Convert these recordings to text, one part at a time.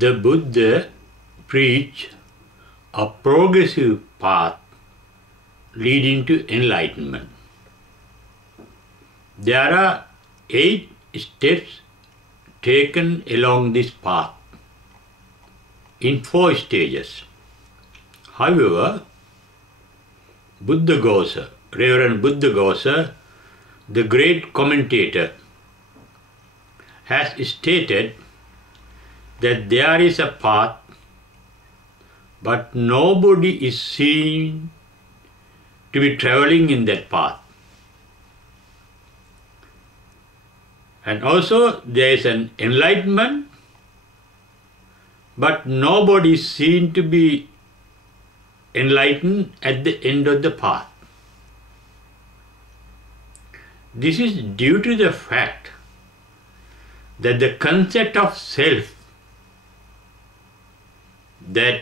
The Buddha preached a progressive path leading to enlightenment. There are 8 steps taken along this path in 4 stages. However, Buddhaghosa, Rev Buddhaghosa, the great commentator, has stated that there is a path, but nobody is seen to be traveling in that path. And also there is an enlightenment, but nobody is seen to be enlightened at the end of the path. This is due to the fact that the concept of self that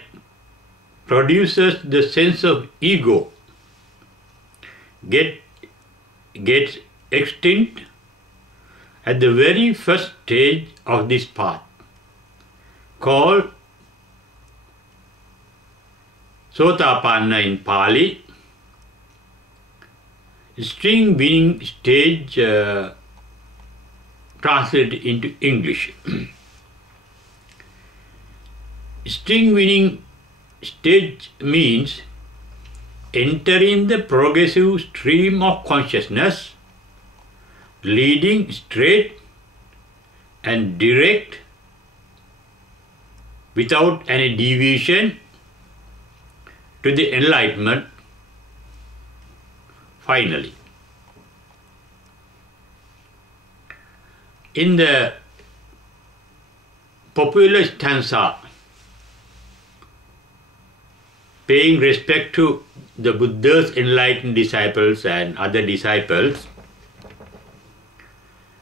produces the sense of ego gets extinct at the very first stage of this path, called Sotapanna in Pali, string winning stage translated into English. String winning stage means entering the progressive stream of consciousness, leading straight and direct without any deviation to the enlightenment finally. In the popular stanza paying respect to the Buddha's enlightened disciples and other disciples,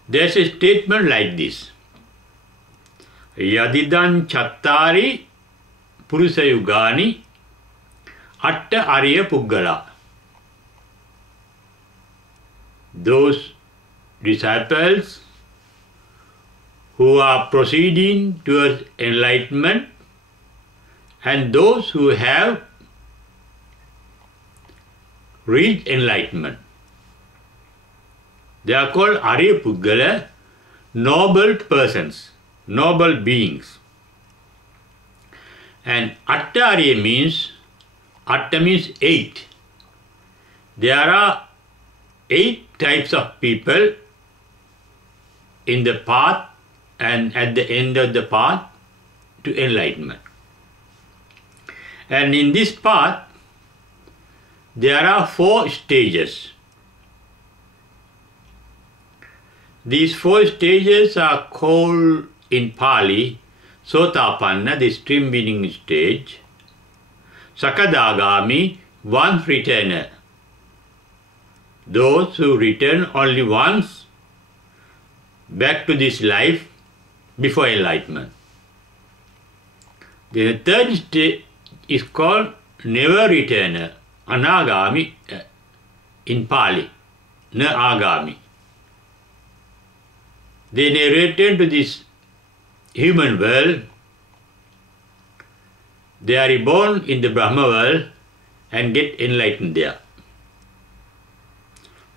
there's a statement like this: Yadidan chattari purusayugani atta ariya puggala. Those disciples who are proceeding towards enlightenment and those who have reached enlightenment, they are called Arya Puggala, noble persons, noble beings. And Atta Arya means 8. There are 8 types of people in the path and at the end of the path to enlightenment. And in this path, there are 4 stages. These 4 stages are called in Pali Sotapanna, the stream winning stage; Sakadagami, once returner, those who return only once back to this life before enlightenment. The third stage is called never returner, Anagami in Pali, Na Agami. They return to this human world, they are reborn in the Brahma world and get enlightened there.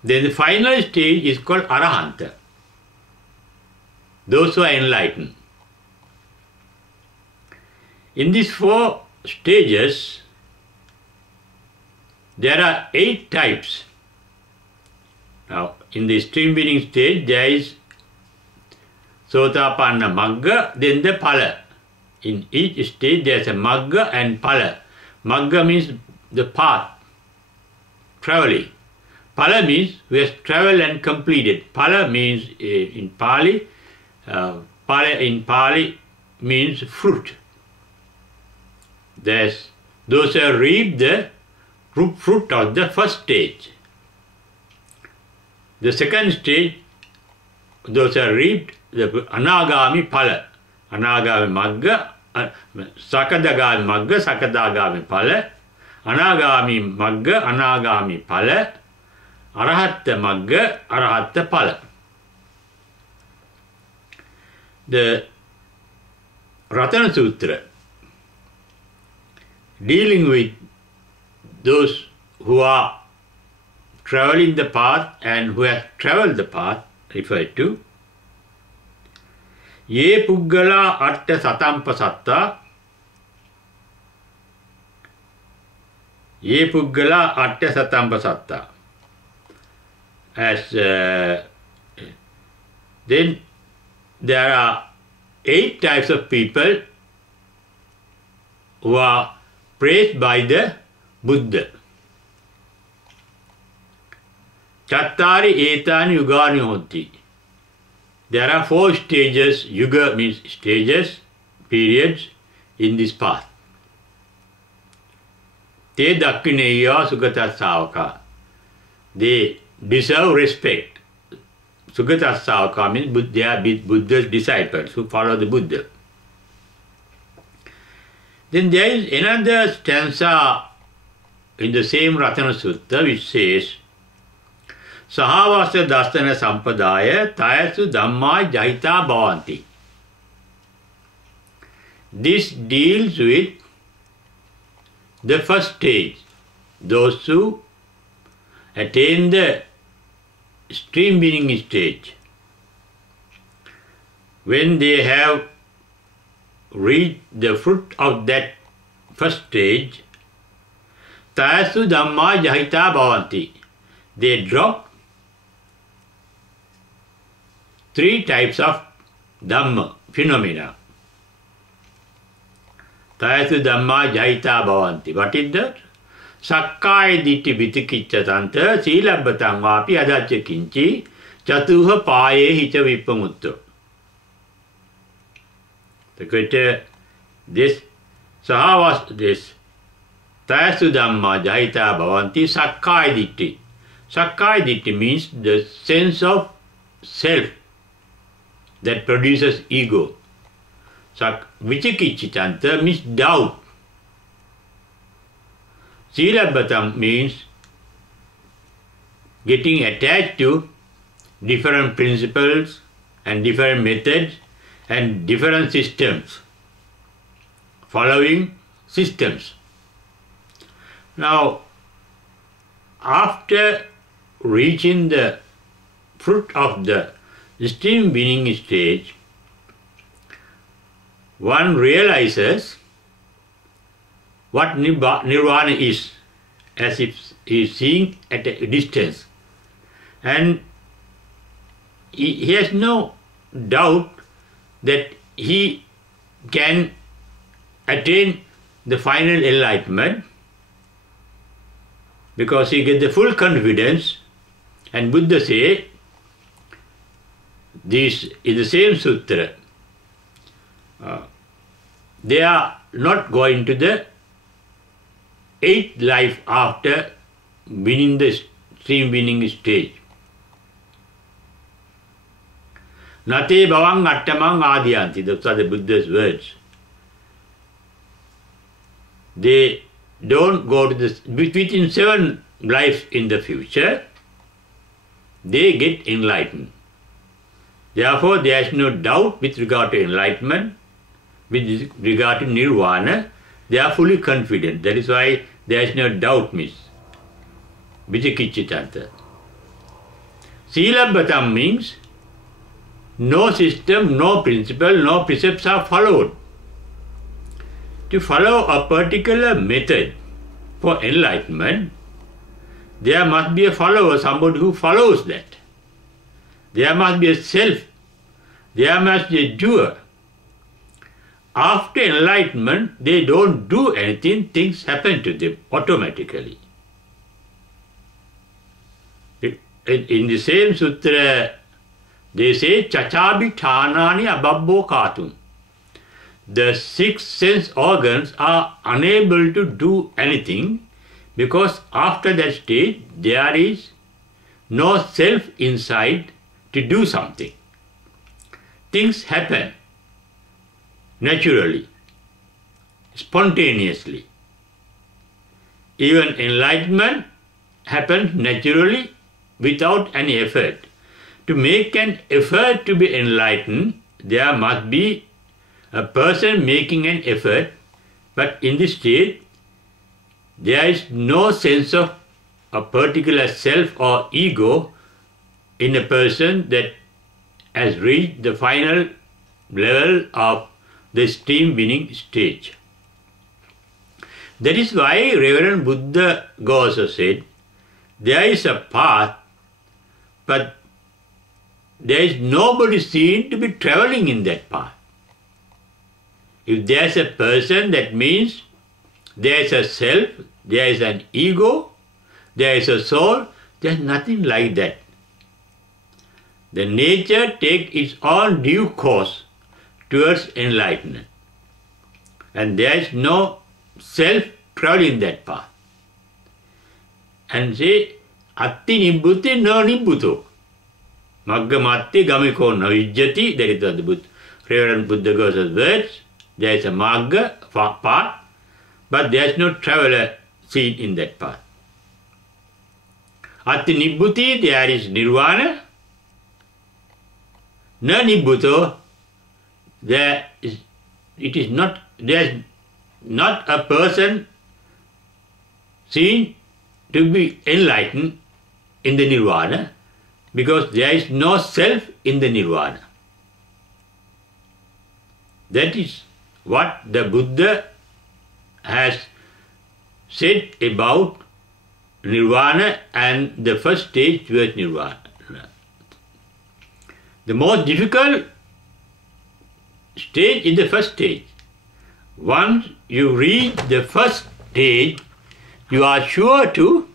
Then the final stage is called Arahanta, those who are enlightened. In these 4 stages, there are 8 types. Now, in the stream winning stage, there is Sotapanna Magga, then the Phala. In each stage, there is a Magga and Phala. Magga means the path, traveling. Phala means we have traveled and completed. Phala means in Pali, means fruit. There's those who have reaped the fruit of the first stage. The second stage, those who have reaped the Anagami Phala. Anagami Magga, Sakadagami Magga, Sakadagami Phala, Anagami Magga, Anagami Phala, Arahatta Magga, Arahatta Phala. The Ratana Sutra, dealing with those who are traveling the path and who have travelled the path, referred to Ye Puggala Atta Satampa Satta, Ye Puggala Atta Satampa Satta. As then there are 8 types of people who are praised by the Buddha. Chattari etani yugani honti. There are 4 stages, yuga means stages, periods in this path. Te dakkineya sugata savaka. They deserve respect. Sugata savaka means they are Buddha's disciples who follow the Buddha. Then there is another stanza in the same Ratana Sutta which says, Sahavasa Dastana Sampadaya Tayasu Dhamma Jahita Bhavanti. This deals with the first stage, those who attain the stream winning stage. When they have reached the fruit of that first stage, Tayasu Dhamma Jahita Bhavanti. They drop 3 types of Dhamma, phenomena. Tayasu Dhamma Jahita Bhavanti. What is that? Sakkaya Ditti Vitikicca Tanta Silabbatang Vapi Adacca Kinchi Chatuha Paye Hicha Vipamutto. The creator, this Sahavas, this Tayasu Dhamma Jahita Bhavanti Sakkaya Ditti. Sakkaya Ditti means the sense of self that produces ego. Vichikicchitanta means doubt. Silabbatam means getting attached to different principles and different methods and different systems, following systems. Now, after reaching the fruit of the stream winning stage, one realizes what nirvana is, as if he is seeing at a distance. And he has no doubt that he can attain the final enlightenment, because he gets the full confidence. And Buddha say, this is the same sutra, they are not going to the 8th life after winning the stream winning stage. Nate bhavang attamang adiyanti. Those are the Buddha's words. They don't go to this, within 7 lives in the future, they get enlightened. Therefore, there is no doubt with regard to enlightenment, with regard to nirvana. They are fully confident. That is why there is no doubt, miss. Vichikicchitanta. Silabbatam means no system, no principle, no precepts are followed. To follow a particular method for enlightenment, there must be a follower, somebody who follows that. There must be a self. There must be a doer. After enlightenment, they don't do anything, things happen to them automatically. In the same sutra, they say, Chachabi Thanani Ababbo Katum. The 6 sense organs are unable to do anything, because after that stage, there is no self inside to do something. Things happen naturally, spontaneously. Even enlightenment happens naturally without any effort. To make an effort to be enlightened, there must be a person making an effort, but in this state, there is no sense of a particular self or ego in a person that has reached the final level of the stream winning stage. That is why Rev Buddhaghosa said, there is a path, but there is nobody seen to be traveling in that path. If there is a person, that means there is a self, there is an ego, there is a soul, there is nothing like that. The nature takes its own due course towards enlightenment. And there is no self traveling that path. And say, Atti nibbute no nibbuto. Magga matti gamiko no vijjati. That is the Rev Buddhaghosa's words. There is a magga path, but there is no traveler seen in that path. Atti nibbuti, there is nirvana. Na nibbuto, there is not a person seen to be enlightened in the nirvana, because there is no self in the nirvana. That is what the Buddha has said about nirvana and the first stage towards nirvana. The most difficult stage is the first stage. Once you reach the first stage, you are sure to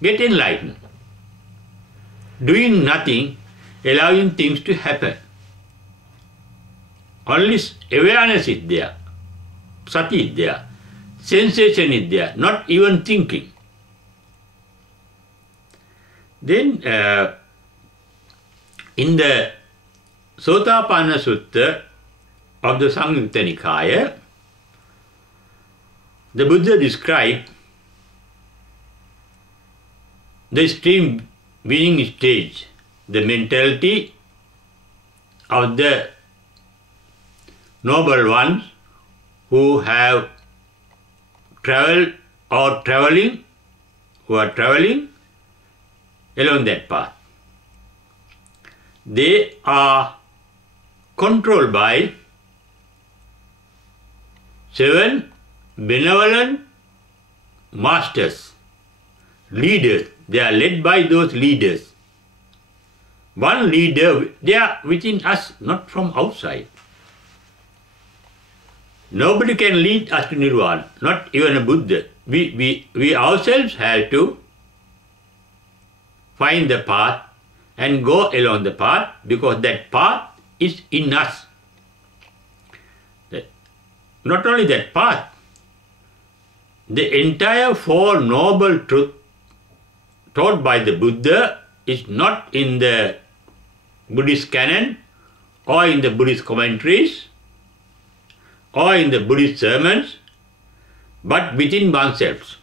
get enlightened. Doing nothing, allowing things to happen. Only awareness is there, sati is there, sensation is there, not even thinking. Then in the Sotapanna Sutta of the Samyutta Nikaya, the Buddha described the stream winning stage, the mentality of the noble ones who have traveled or traveling, who are traveling along that path. They are controlled by 7 benevolent masters, leaders. They are led by those leaders. One leader, they are within us, not from outside. Nobody can lead us to nirvana, not even a Buddha. We ourselves have to find the path and go along the path, because that path is in us. Not only that path, the entire Four Noble Truths taught by the Buddha is not in the Buddhist canon or in the Buddhist commentaries or in the Buddhist sermons, but within oneself.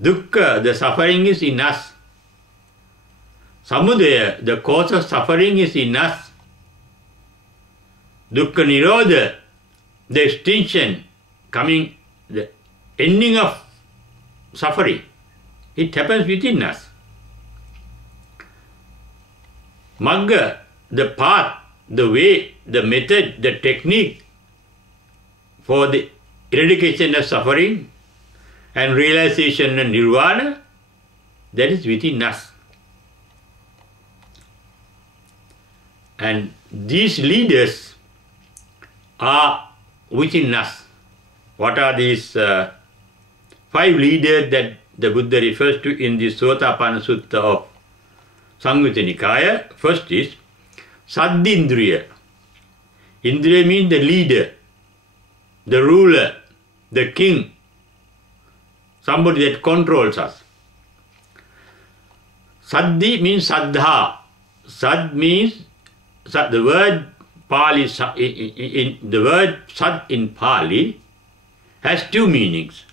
Dukkha, the suffering is in us. Samudaya, the cause of suffering is in us. Dukkha Nirodha, the extinction, coming, the ending of suffering, it happens within us. Magga, the path, the way, the method, the technique for the eradication of suffering and realization of nirvana, that is within us. And these leaders are within us. What are these 5 leaders that the Buddha refers to in the Sotapanna Sutta of Samyutta Nikaya? First is Saddindriya. Indriya means the leader, the ruler, the king, somebody that controls us. Saddhi means Saddha. Sad means, the word Pali, the word Sad in Pali has 2 meanings.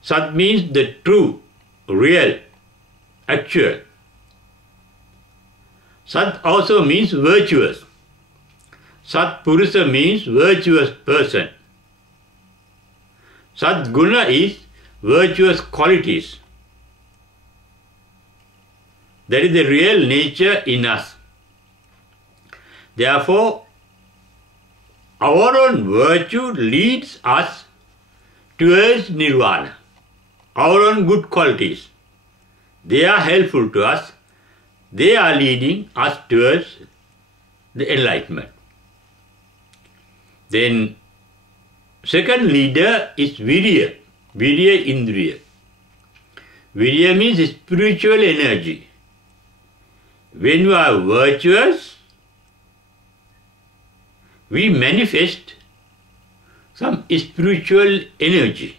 Sad means the true, real, actual. Sad also means virtuous. Satpurusa means virtuous person. Sadguna is virtuous qualities. That is the real nature in us. Therefore, our own virtue leads us towards nirvana. Our own good qualities, they are helpful to us. They are leading us towards the enlightenment. Then, second leader is virya. Virya indriya. Virya means spiritual energy. When you are virtuous, we manifest some spiritual energy.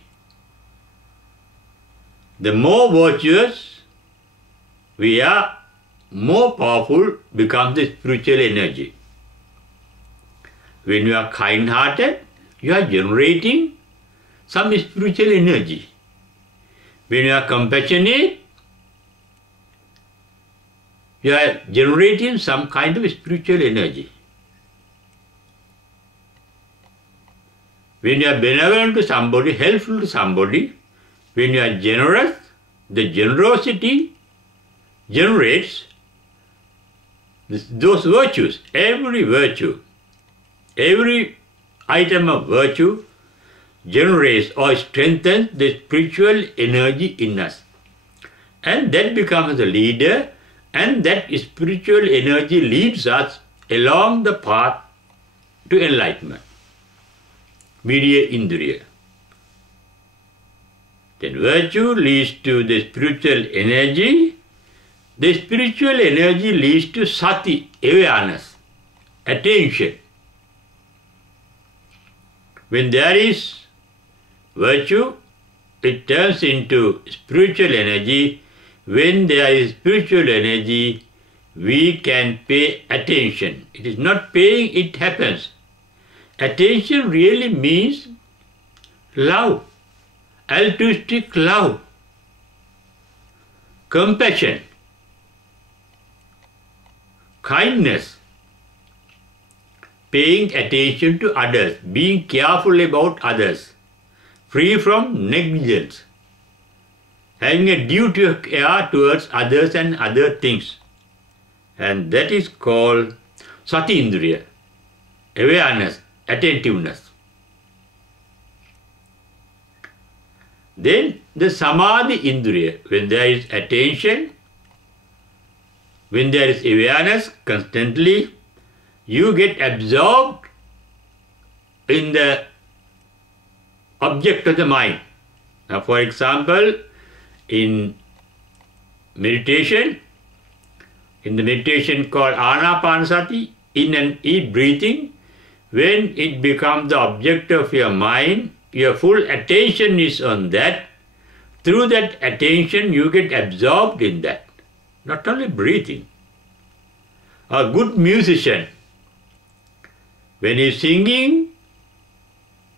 The more virtuous we are, more powerful becomes the spiritual energy. When you are kind-hearted, you are generating some spiritual energy. When you are compassionate, you are generating some kind of spiritual energy. When you are benevolent to somebody, helpful to somebody, when you are generous, the generosity generates those virtues. Every virtue, every item of virtue generates or strengthens the spiritual energy in us. And that becomes the leader, and that spiritual energy leads us along the path to enlightenment. Virya indriya. Then virtue leads to the spiritual energy. The spiritual energy leads to sati, awareness, attention. When there is virtue, it turns into spiritual energy. When there is spiritual energy, we can pay attention. It is not paying, it happens. Attention really means love, altruistic love, compassion, kindness, paying attention to others, being careful about others, free from negligence, having a duty of care towards others and other things. And that is called sati indriya, awareness, attentiveness. Then the samadhi indriya, when there is attention, when there is awareness constantly, you get absorbed in the object of the mind. Now, for example, in meditation, in the meditation called anapanasati, in and out breathing, when it becomes the object of your mind, your full attention is on that. Through that attention, you get absorbed in that. Not only breathing. A good musician, when he is singing,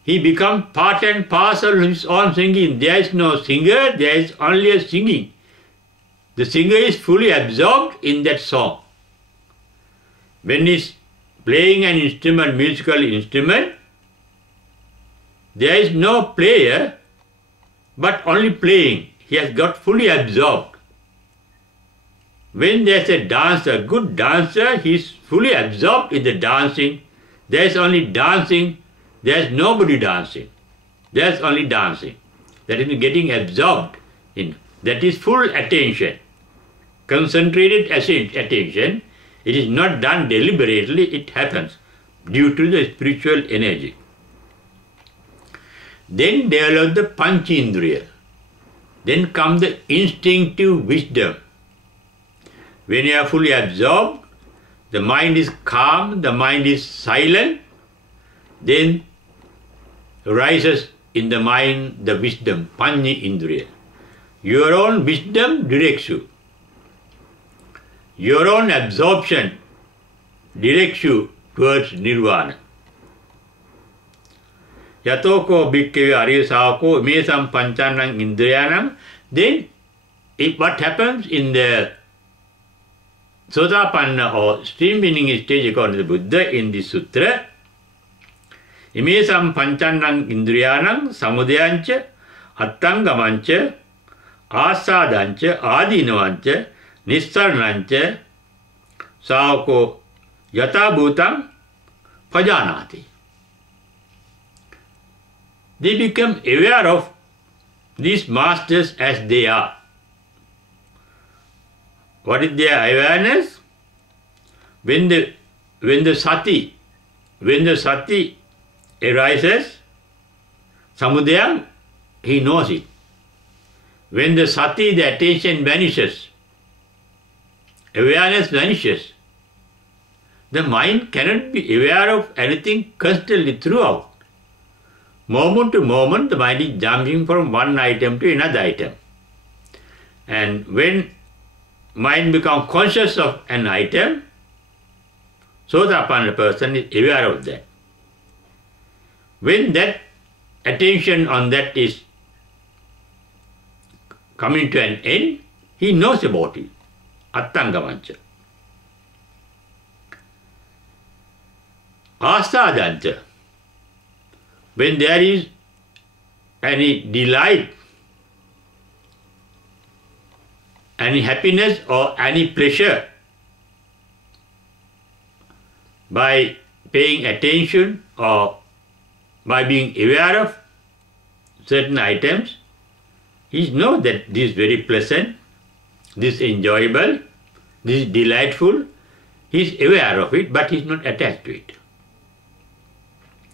he becomes part and parcel of his own singing. There is no singer, there is only a singing. The singer is fully absorbed in that song. When he is playing an instrument, musical instrument, there is no player, but only playing. He has got fully absorbed. When there is a dancer, good dancer, he is fully absorbed in the dancing. There is only dancing. There is nobody dancing. There is only dancing. That is getting absorbed in. That is full attention. Concentrated attention. It is not done deliberately. It happens due to the spiritual energy. Then develop the panchindriya. Then comes the instinctive wisdom. When you are fully absorbed, the mind is calm, the mind is silent, then rises in the mind the wisdom, panchi indriya. Your own wisdom directs you. Your own absorption directs you towards nirvana. Yatoko bhikkave arya savako mesam panchanam indriyanam. Then what happens in the Sotapanna or stream winning stage according to the Buddha in this sutra. Imesam panchanang indriyanang samudayancha attangamancha asadancha adinavancha nissaranancha savako yata bhutam pajanati. They become aware of these masters as they are. What is their awareness? When the sati arises, samudaya, he knows it. When the sati, the attention vanishes, awareness vanishes, the mind cannot be aware of anything constantly throughout. Moment to moment, the mind is jumping from one item to another item. And when mind becomes conscious of an item, Sotapanna person is aware of that. When that attention on that is coming to an end, he knows about it. Attangamancha. Asadancha. When there is any delight, any happiness or any pleasure, by paying attention or by being aware of certain items, he knows that this is very pleasant, this is enjoyable, this is delightful. He is aware of it, but he is not attached to it.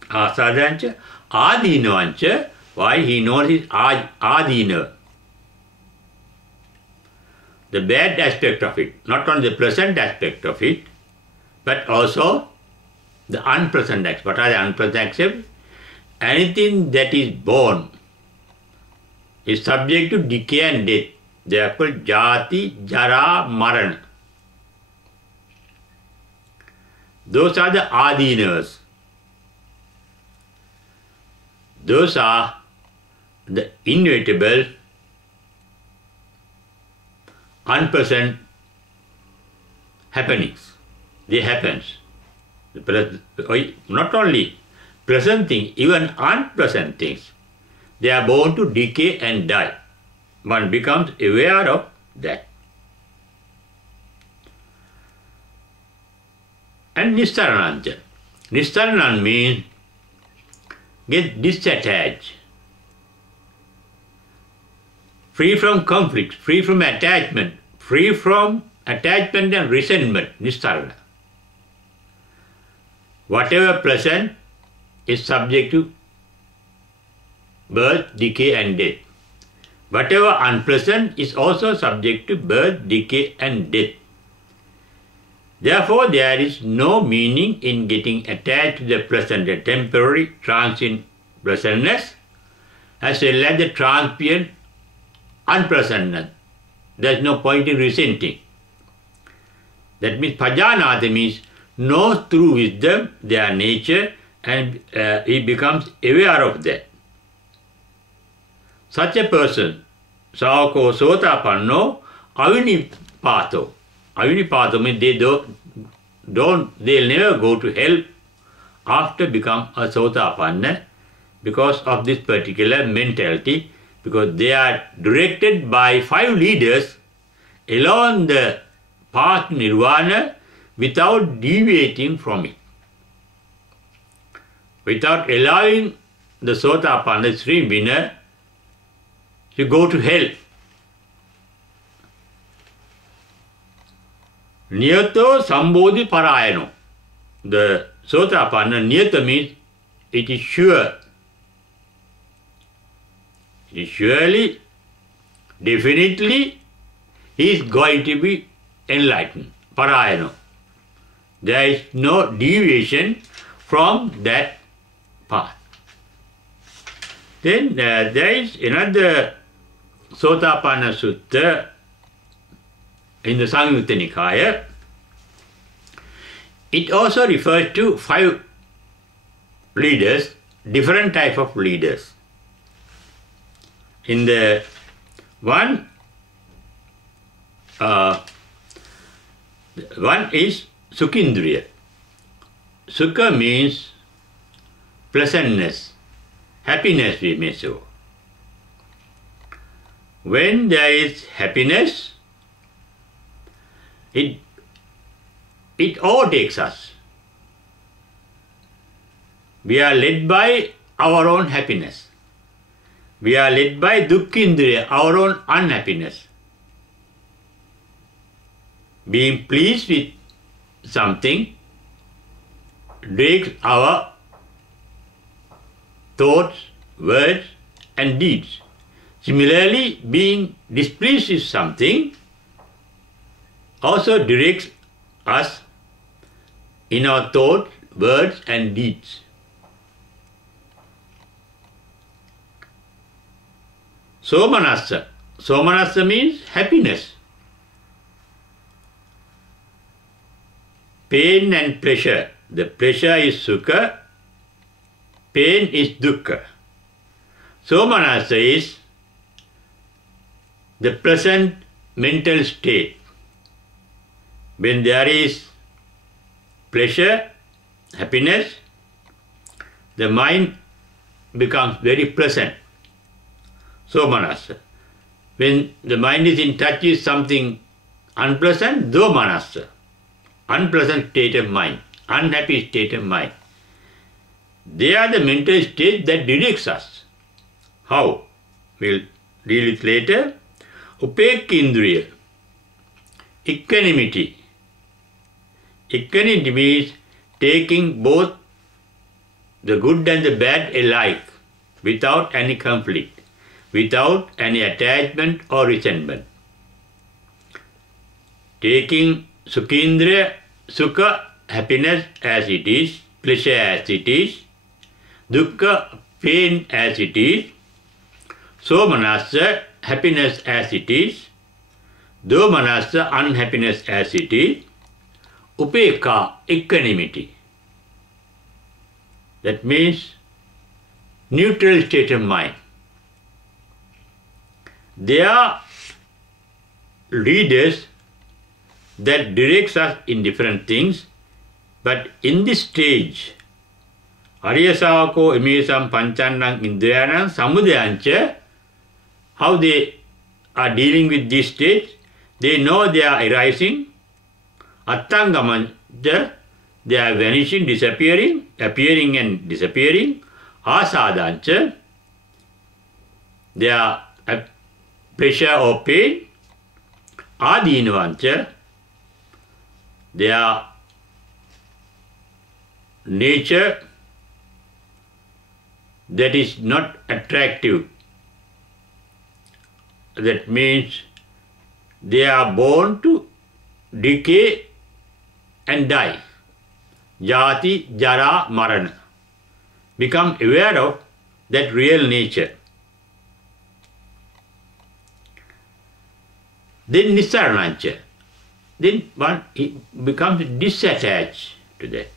Asadancha, adinavancha, why he knows his adina, the bad aspect of it, not only the pleasant aspect of it, but also the unpleasant aspect. What are the unpleasant aspects? Anything that is born is subject to decay and death. Therefore, jati, jara, marana. Those are the adinas. Those are the inevitable, unpleasant happenings. They happen. Not only pleasant things, even unpleasant things. They are born to decay and die. One becomes aware of that. And nistarananja. Nistaranan means get disattached, free from conflict, free from attachment and resentment, nistarana. Whatever pleasant is subject to birth, decay and death. Whatever unpleasant is also subject to birth, decay and death. Therefore, there is no meaning in getting attached to the pleasant, the temporary, transient pleasantness, as well as the transient unpleasantness. There is no point in resenting. That means pajanati means knows through wisdom their nature, and he becomes aware of that. Such a person, savako sotapanno avinipato. Avinipato means they'll never go to hell after become a sotapanna because of this particular mentality, because they are directed by 5 leaders along the path to nirvana without deviating from it, without allowing the sotapanna stream winner to go to hell. Niyato sambodhi parayano. The sotapanna, niyata means it is sure. It is surely, definitely, he is going to be enlightened. Parayano. There is no deviation from that path. Then there is another Sotapanna Sutta in the Samyutta Nikaya. It also refers to 5 leaders, different type of leaders. In the one, One is Sukhindriya. Sukha means pleasantness, happiness we may say. When there is happiness, it overtakes us. We are led by our own happiness. We are led by Dukkhindriya, our own unhappiness. Being pleased with something directs our thoughts, words and deeds. Similarly, being displeased with something also directs us in our thoughts, words and deeds. Somanassa. Somanassa means happiness. Pain and pleasure. The pleasure is sukha, pain is dukkha. Somanassa is the present mental state. When there is pleasure, happiness, the mind becomes very pleasant. Somanassa. When the mind is in touch with something unpleasant, domanassa. Unpleasant state of mind, unhappy state of mind. They are the mental state that directs us. How? We'll deal with later. Upekkindriya. Equanimity. Equanimity means taking both the good and the bad alike, without any conflict, without any attachment or resentment. Taking Sukhindriya, Sukha, happiness as it is, pleasure as it is, Dukkha, pain as it is, Somanassa, happiness as it is, Domanassa, unhappiness as it is, Upekha, equanimity. That means neutral state of mind. They are leaders that directs us in different things, but in this stage, Arya Savako Imesam Panchanang Indriyanam Samudayancha, how they are dealing with this stage, they know they are arising, Attangamanja, they are vanishing, disappearing, appearing and disappearing, Asadancha, they are pleasure or pain, Adinavancha, they are nature that is not attractive. That means they are born to decay and die. Jati, Jara, Marana. Become aware of that real nature. Then Nissaranancha. Then one becomes disattached to that.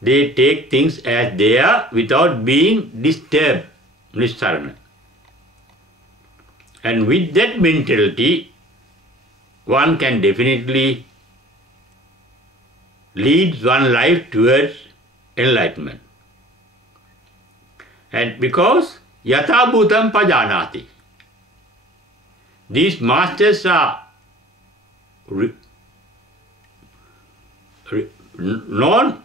They take things as they are without being disturbed. Nissarana. And with that mentality, one can definitely lead one's life towards enlightenment. And because Yatha Bhutam Pajanati, these masters are known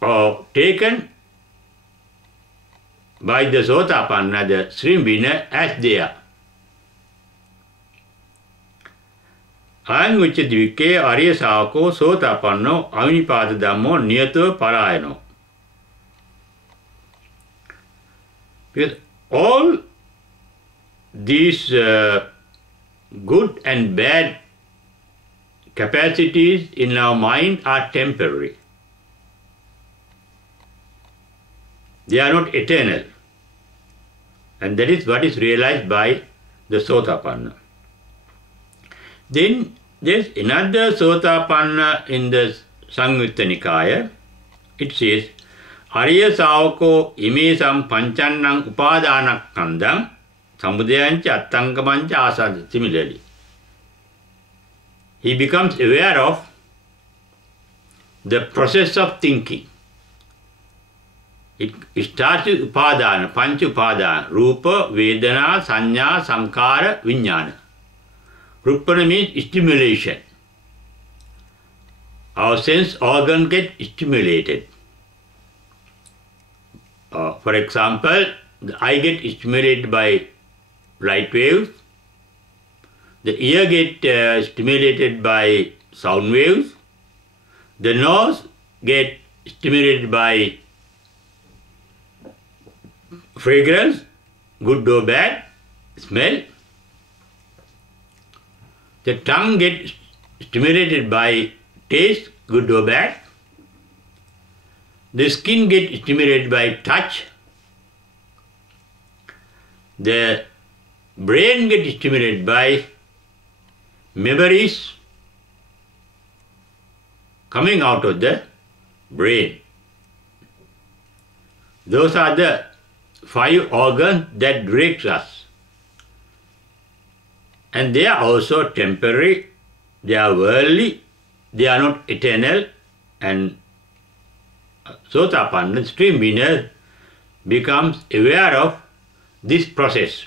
or taken by the Sotapanna, the Srimvina, as they are. Ayangucchadvike Arya Savako Sotapanno Avinipada Dhammo Niyato Parayano. Because all these good and bad capacities in our mind are temporary. They are not eternal. And that is what is realized by the Sotapanna. Then there is another Sotapanna in the Samyutta Nikaya. It says, Arya Savako Imesam Panchanang Upadana Kandam Samudayancha Attangamancha Asada. Similarly, he becomes aware of the process of thinking. It starts with upadana, panch upadana, rupa, vedana, sanya, samkara, vijnana. Rupana means stimulation. Our sense organ get stimulated. For example, the eye get stimulated by light waves, the ear get stimulated by sound waves, the nose get stimulated by fragrance, good or bad, smell. The tongue gets stimulated by taste, good or bad. The skin gets stimulated by touch. The brain gets stimulated by memories coming out of the brain. Those are the 5 organs that direct us. And they are also temporary, they are worldly, they are not eternal. And Sotapanna, stream winner, becomes aware of this process.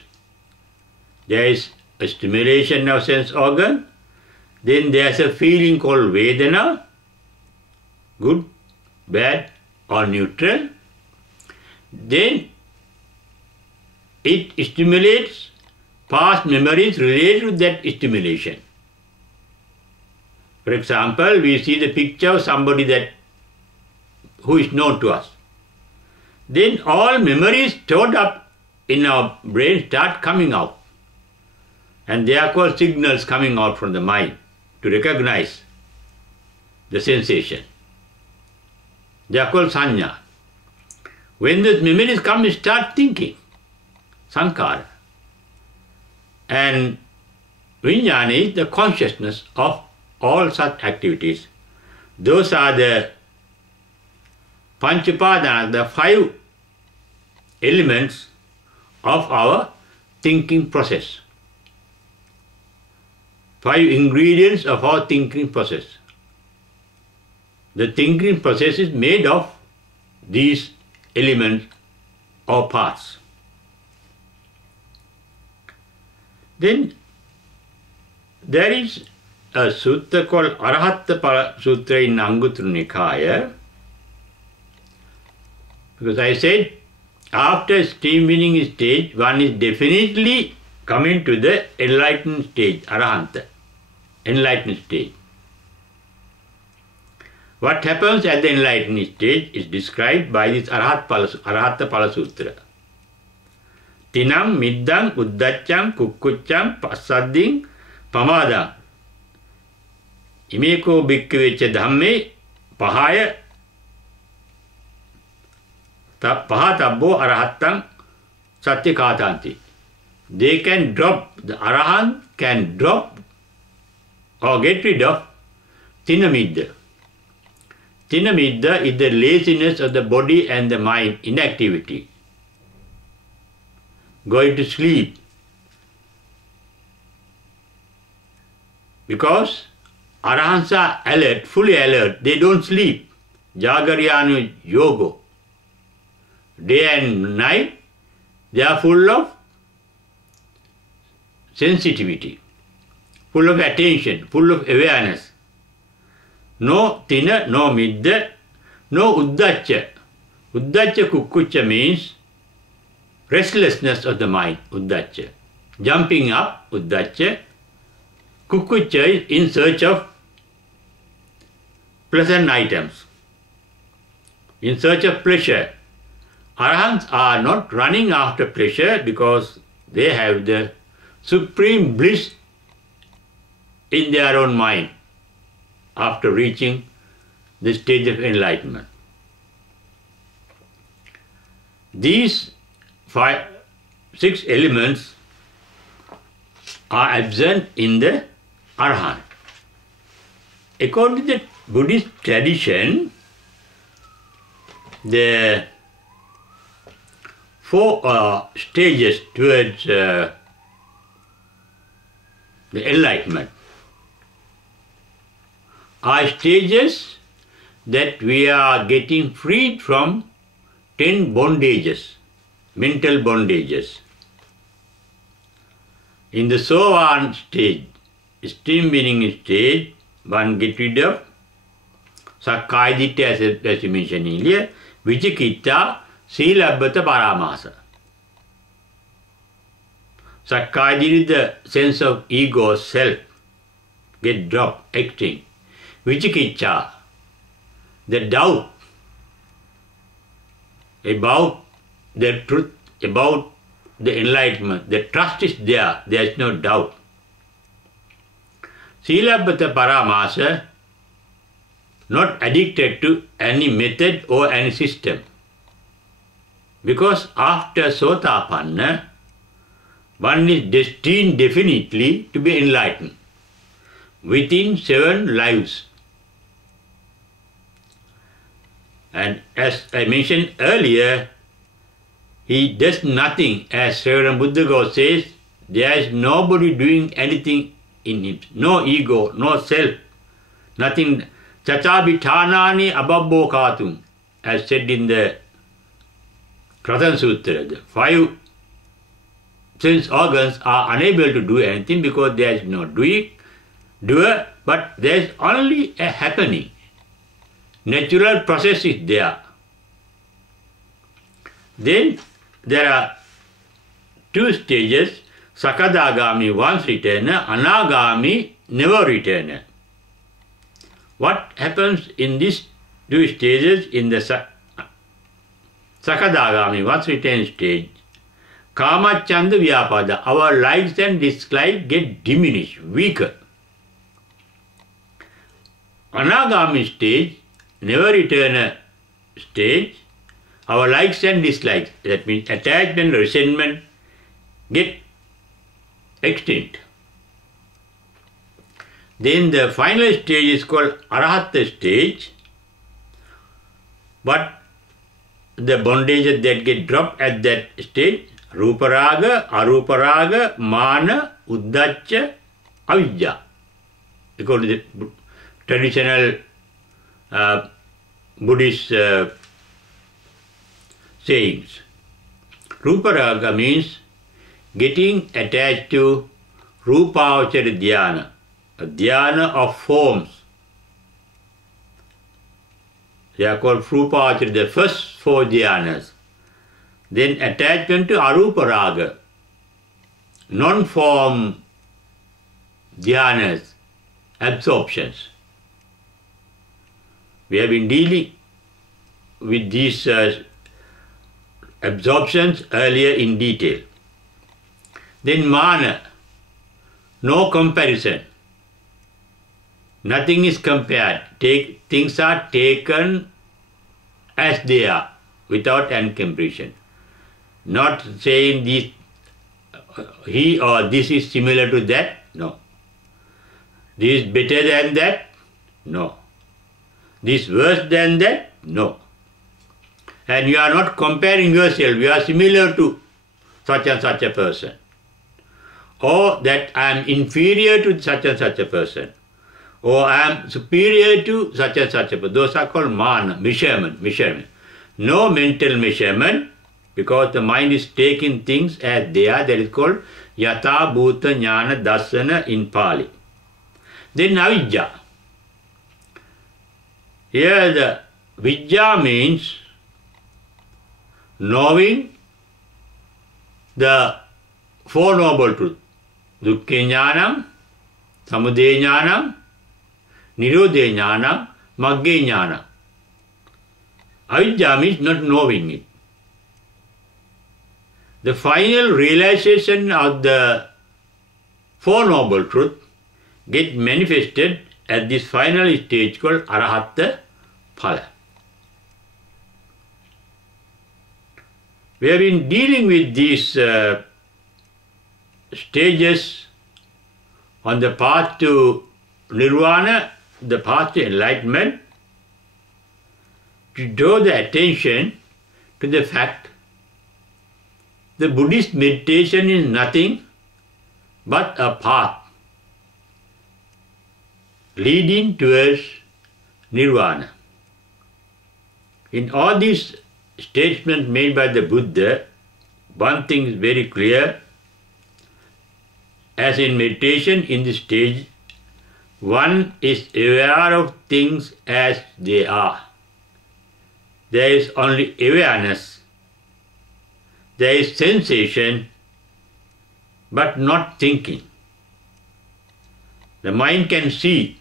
There is a stimulation of sense organ, then there is a feeling called Vedana, good, bad or neutral. Then it stimulates past memories related to that stimulation. For example, we see the picture of somebody who is known to us. Then all memories stored up in our brain start coming out. And they are called signals coming out from the mind to recognize the sensation. They are called sanya. When the memories come, we start thinking, sankara. And vijnana is the consciousness of all such activities. Those are the panchapadana, the 5 elements of our thinking process. 5 ingredients of our thinking process. The thinking process is made of these elements or parts. Then there is a sutta called Arahatta Sutra in Anguttara Nikaya. Because I said, after stream winning stage, one is definitely coming to the enlightened stage, Arahanta, enlightened stage. What happens at the enlightened stage is described by this Arahatta Pala Sutra. Tinam, middam, uddacham, kukkucham, passadding, pamadam. Imeko bhikkhavecha dhamme, pahaya, pahatabbo arahattam, satyakatanti. They can drop, the arahant can drop or get rid of tinamidda. Tinamidda is the laziness of the body and the mind, inactivity. Going to sleep. Because arahants are alert, fully alert, they don't sleep. Jagaryanu yoga. Day and night, they are full of sensitivity, full of attention, full of awareness. No tina, no midda, no uddacha. Uddacha kukkucha means restlessness of the mind, uddacha. Jumping up, uddacha. Kukkucha is in search of pleasant items, in search of pleasure. Arahants are not running after pleasure because they have the supreme bliss in their own mind after reaching the stage of enlightenment. These 6 elements are absent in the Arahant. According to the Buddhist tradition, the 4 stages towards the enlightenment. are stages that we are getting freed from 10 bondages, mental bondages. In the Sovan stage, stream winning stage, one get rid of Sakkaya Ditthhiya, as you mentioned earlier, Vicikicca, Silabbata Paramasa. Sakkaya Ditthhiya, the sense of ego, self, get dropped, extinct. Vicikicca, the doubt about the truth, about the enlightenment, the trust is there is no doubt. Silabbata Paramasa, not addicted to any method or any system. Because after Sotapanna, one is destined definitely to be enlightened within 7 lives. And as I mentioned earlier, he does nothing, as Rev Buddhaghosa says, there is nobody doing anything in him, no ego, no self, nothing. Chacabhitanani ababbokatum, as said in the Prathan Sutra, the 5 sense organs are unable to do anything because there is no doer, but there is only a happening. Natural process is there. Then there are 2 stages, Sakadagami, once returner, Anagami, never returner. What happens in these 2 stages in the Sakadagami, once return stage? Kamacchanda Vyapada, our likes and dislikes get diminished, weaker. Anagami stage, never returner stage, our likes and dislikes, that means attachment, resentment, get extinct. Then the final stage is called Arahatta stage, but the bondages that get dropped at that stage, Ruparaga, Aruparaga, Mana, Uddacca, Avijja. According to the traditional Buddhist sayings. Ruparaga means getting attached to Rupavachara Dhyana, a dhyana of forms. They are called Rupavachara, the first 4 dhyanas. Then attachment to Aruparaga, non-form dhyanas, absorptions. We have been dealing with these absorptions earlier in detail. Then Mana, no comparison. Nothing is compared. Things are taken as they are, without any comparison. Not saying this, he or this is similar to that, no. This is better than that, no. This worse than that, no. And you are not comparing yourself, you are similar to such and such a person. Or that I am inferior to such and such a person. Or I am superior to such and such a person. Those are called mana, measurement. No mental measurement, because the mind is taking things as they are. That is called yatha bhuta jnana dassana in Pali. Then avijja. Here the vijja means knowing the 4 noble truths. Dukkha jnanam, samudaya jnanam, nirodha jnanam, magga jnanam. Avijja means not knowing it. The final realization of the 4 noble truths get manifested at this final stage called Arahatta Phala. We have been dealing with these stages on the path to Nirvana, the path to enlightenment, to draw the attention to the fact the Buddhist meditation is nothing but a path leading towards nirvana. In all these statements made by the Buddha, one thing is very clear. As in meditation in this stage, one is aware of things as they are. There is only awareness. There is sensation, but not thinking. The mind can see,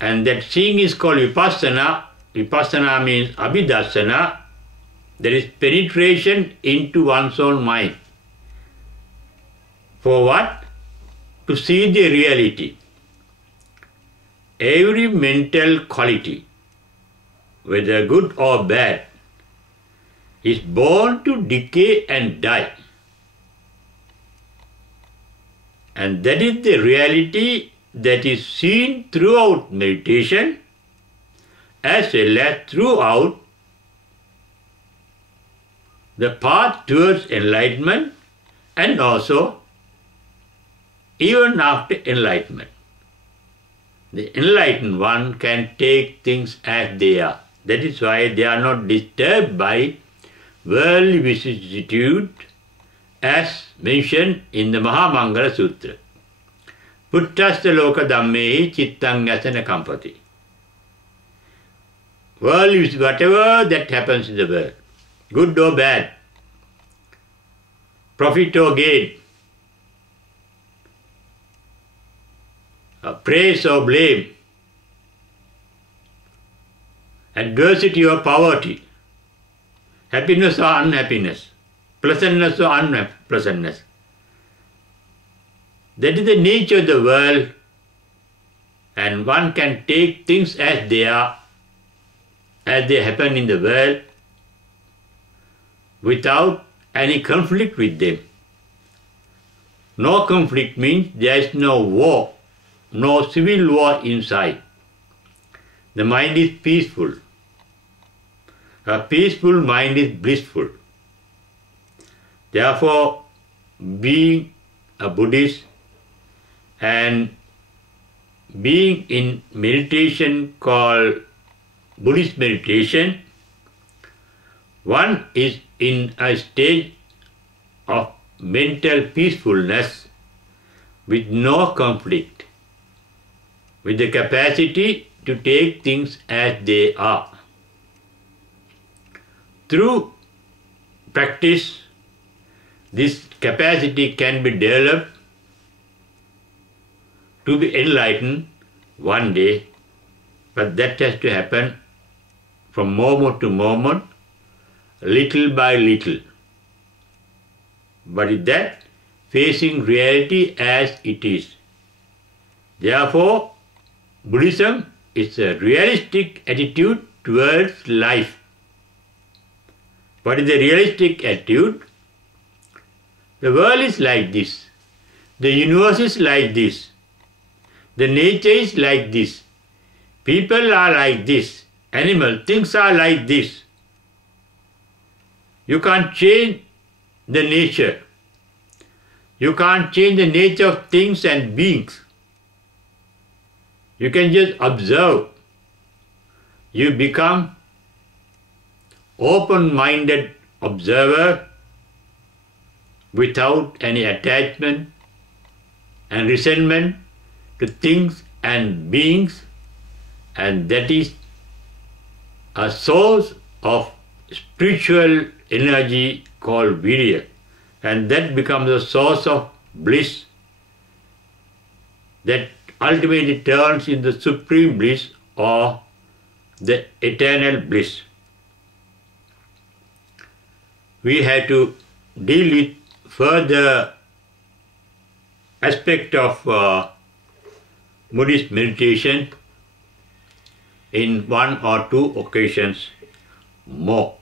and that seeing is called vipassana. Vipassana means abhidharshana. There is penetration into one's own mind. For what? To see the reality. Every mental quality, whether good or bad, is born to decay and die. And that is the reality that is seen throughout meditation as well as throughout the path towards enlightenment and also even after enlightenment. The enlightened one can take things as they are. That is why they are not disturbed by worldly vicissitude as mentioned in the Mahamangala Sutra. Puttasya loka dhammehi chittang yasana kampati. World is whatever that happens in the world, good or bad, profit or gain, praise or blame, adversity or poverty, happiness or unhappiness, pleasantness or unpleasantness. That is the nature of the world, and one can take things as they are, as they happen in the world, without any conflict with them. No conflict means there is no war, no civil war inside. The mind is peaceful. A peaceful mind is blissful. Therefore, being a Buddhist and being in meditation called Buddhist meditation, one is in a stage of mental peacefulness with no conflict, with the capacity to take things as they are. Through practice, this capacity can be developed to be enlightened one day, but that has to happen from moment to moment, little by little. But with that, facing reality as it is. Therefore, Buddhism is a realistic attitude towards life. What is the realistic attitude? The world is like this. The universe is like this. The nature is like this. People are like this. Animal things are like this. You can't change the nature. You can't change the nature of things and beings. You can just observe. You become open-minded observer without any attachment and resentment to things and beings, and that is a source of spiritual energy called virya, and that becomes a source of bliss that ultimately turns into supreme bliss or the eternal bliss. We have to deal with further aspect of Buddhist meditation in one or two occasions more.